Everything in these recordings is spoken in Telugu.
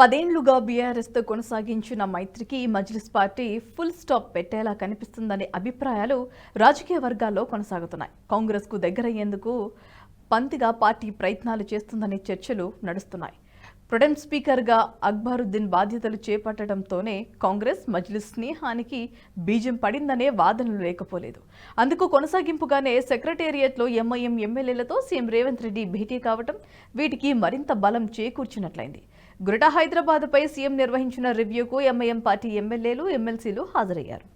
10 ఏళ్లుగా బీఆర్ఎస్తో కొనసాగించిన మైత్రికి మజ్లిస్ పార్టీ ఫుల్ స్టాప్ పెట్టేలా కనిపిస్తుందనే అభిప్రాయాలు రాజకీయ వర్గాల్లో కొనసాగుతున్నాయి. కాంగ్రెస్కు దగ్గరయ్యేందుకు పంతిగా పార్టీ ప్రయత్నాలు చేస్తుందనే చర్చలు నడుస్తున్నాయి. ప్రొటెం స్పీకర్గా అక్బరుద్దీన్ బాధ్యతలు చేపట్టడంతోనే కాంగ్రెస్ మజ్లిస్ స్నేహానికి బీజం పడిందనే వాదనలు లేకపోలేదు. అందుకు కొనసాగింపుగానే సెక్రటేరియట్లో ఎంఐఎం ఎమ్మెల్యేలతో సీఎం రేవంత్ రెడ్డి భేటీ కావటం వీటికి మరింత బలం చేకూర్చినట్లయింది. గ్రేటర్ హైదరాబాద్పై సీఎం నిర్వహించిన రివ్యూకు ఎంఐఎం పార్టీ ఎమ్మెల్యేలు, ఎమ్మెల్సీలు హాజరయ్యారు.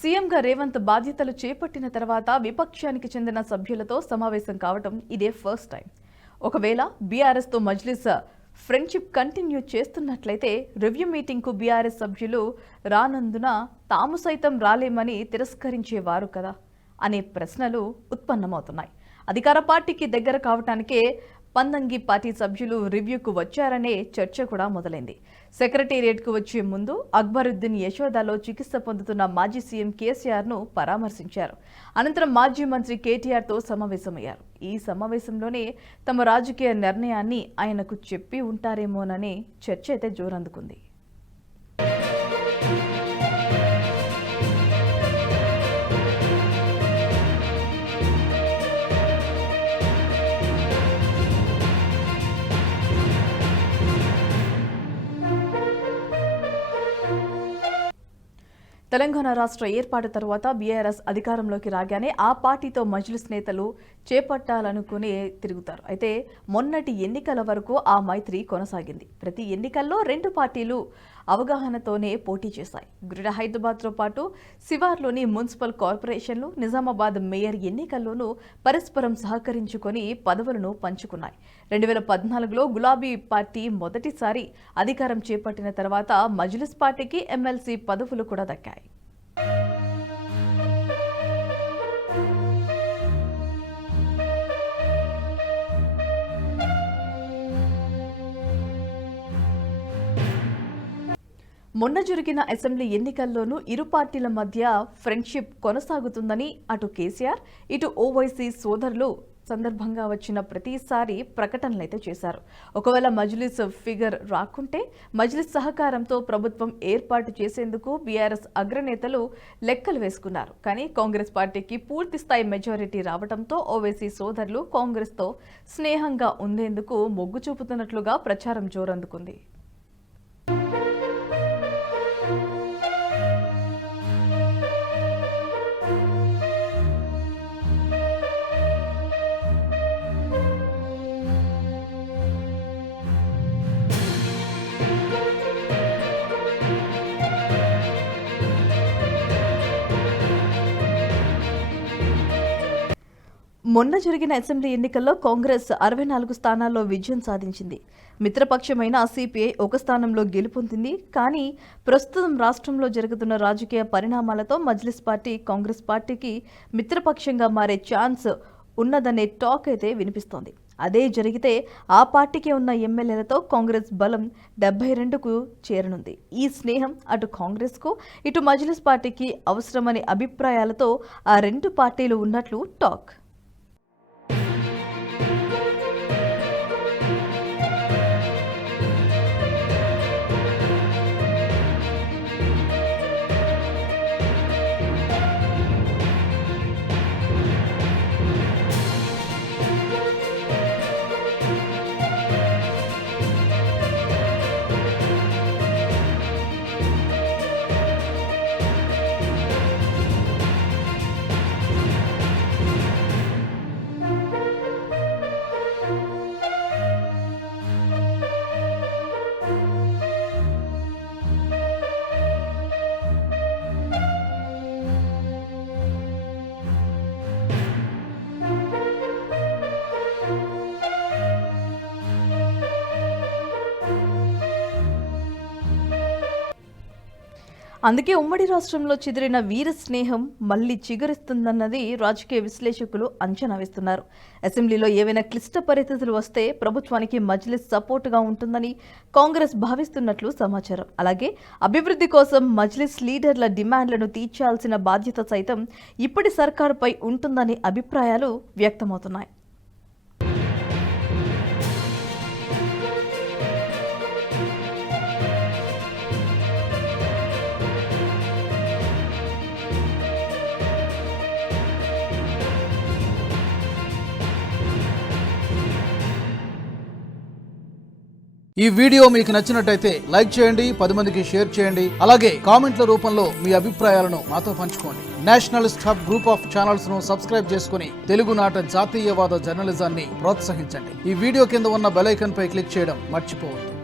సీఎంగా రేవంత్ బాధ్యతలు చేపట్టిన తర్వాత విపక్షానికి చెందిన సభ్యులతో సమావేశం కావటం ఇదే ఫస్ట్ టైం. ఒకవేళ బీఆర్ఎస్తో మజ్లిస్ ఫ్రెండ్షిప్ కంటిన్యూ చేస్తున్నట్లయితే రివ్యూ మీటింగ్కు బీఆర్ఎస్ సభ్యులు రానందున తాము సైతం రాలేమని తిరస్కరించేవారు కదా అనే ప్రశ్నలు ఉత్పన్నమవుతున్నాయి. అధికార పార్టీకి దగ్గర కావటానికే పందంగి పార్టీ సభ్యులు రివ్యూకు వచ్చారనే చర్చ కూడా మొదలైంది. సెక్రటేరియట్కు వచ్చే ముందు అక్బరుద్దీన్ యశోదాలో చికిత్స పొందుతున్న మాజీ సీఎం కేసీఆర్ను పరామర్శించారు. అనంతరం మాజీ మంత్రి కేటీఆర్తో సమావేశమయ్యారు. ఈ సమావేశంలోనే తమ రాజకీయ నిర్ణయాన్ని ఆయనకు చెప్పి ఉంటారేమోననే చర్చ అయితే జోరందుకుంది. తెలంగాణ రాష్ట్ర ఏర్పాటు తరువాత బీఆర్ఎస్ అధికారంలోకి రాగానే ఆ పార్టీతో మజ్లిస్ నేతలు చేపట్టాలనుకుని తిరుగుతారు. అయితే మొన్నటి ఎన్నికల వరకు ఆ మైత్రి కొనసాగింది. ప్రతి ఎన్నికల్లో రెండు పార్టీలు అవగాహనతోనే పోటీ చేశాయి. గ్రేటర్ హైదరాబాద్తో పాటు శివార్లోని మున్సిపల్ కార్పొరేషన్లు, నిజామాబాద్ మేయర్ ఎన్నికల్లోనూ పరస్పరం సహకరించుకొని పదవులను పంచుకున్నాయి. 2014లో గులాబీ పార్టీ మొదటిసారి అధికారం చేపట్టిన తర్వాత మజ్లిస్ పార్టీకి ఎమ్మెల్సీ పదవులు కూడా దక్కాయి. మొన్న జరిగిన అసెంబ్లీ ఎన్నికల్లోనూ ఇరు పార్టీల మధ్య ఫ్రెండ్షిప్ కొనసాగుతుందని అటు కేసీఆర్, ఇటు ఓవైసీ సోదరులు సందర్భంగా వచ్చిన ప్రతిసారి ప్రకటనలైతే చేశారు. ఒకవేళ మజ్లిస్ ఫిగర్ రాకుంటే మజ్లిస్ సహకారంతో ప్రభుత్వం ఏర్పాటు చేసేందుకు బీఆర్ఎస్ అగ్రనేతలు లెక్కలు వేసుకున్నారు. కానీ కాంగ్రెస్ పార్టీకి పూర్తి స్థాయి మెజారిటీ రావడంతో ఓవైసీ సోదరులు కాంగ్రెస్తో స్నేహంగా ఉండేందుకు మొగ్గు చూపుతున్నట్లుగా ప్రచారం జోరందుకుంది. మొన్న జరిగిన అసెంబ్లీ ఎన్నికల్లో కాంగ్రెస్ 64 స్థానాల్లో విజయం సాధించింది. మిత్రపక్షమైన సిపిఐ ఒక స్థానంలో గెలుపొందింది. కానీ ప్రస్తుతం రాష్ట్రంలో జరుగుతున్న రాజకీయ పరిణామాలతో మజ్లిస్ పార్టీ కాంగ్రెస్ పార్టీకి మిత్రపక్షంగా మారే ఛాన్స్ ఉన్నదనే టాక్ అయితే వినిపిస్తోంది. అదే జరిగితే ఆ పార్టీకి ఉన్న ఎమ్మెల్యేలతో కాంగ్రెస్ బలం 72కు చేరనుంది. ఈ స్నేహం అటు కాంగ్రెస్కు, ఇటు మజ్లిస్ పార్టీకి అవసరమనే అభిప్రాయాలతో ఆ రెండు పార్టీలు ఉన్నట్లు టాక్. అందుకే ఉమ్మడి రాష్ట్రంలో చెదిరిన వీర స్నేహం మళ్లీ చిగురిస్తుందన్నది రాజకీయ విశ్లేషకులు అంచనా వేస్తున్నారు. అసెంబ్లీలో ఏవైనా క్లిష్ట పరిస్థితులు వస్తే ప్రభుత్వానికి మజ్లిస్ సపోర్టుగా ఉంటుందని కాంగ్రెస్ భావిస్తున్నట్లు సమాచారం. అలాగే అభివృద్ధి కోసం మజ్లిస్ లీడర్ల డిమాండ్లను తీర్చాల్సిన బాధ్యత సైతం ఇప్పటి సర్కారుపై ఉంటుందనే అభిప్రాయాలు వ్యక్తమవుతున్నాయి. ఈ వీడియో మీకు నచ్చినట్టయితే లైక్ చేయండి, 10 మందికి షేర్ చేయండి. అలాగే కామెంట్ల రూపంలో మీ అభిప్రాయాలను మాతో పంచుకోండి. Nationalist hub group of channels ను సబ్స్క్రైబ్ చేసుకుని తెలుగునాట జాతీయవాద జర్నలిజాన్ని ప్రోత్సహించండి. ఈ వీడియో కింద ఉన్న బెల్ ఐకాన్ పై క్లిక్ చేయడం మర్చిపోవద్దు.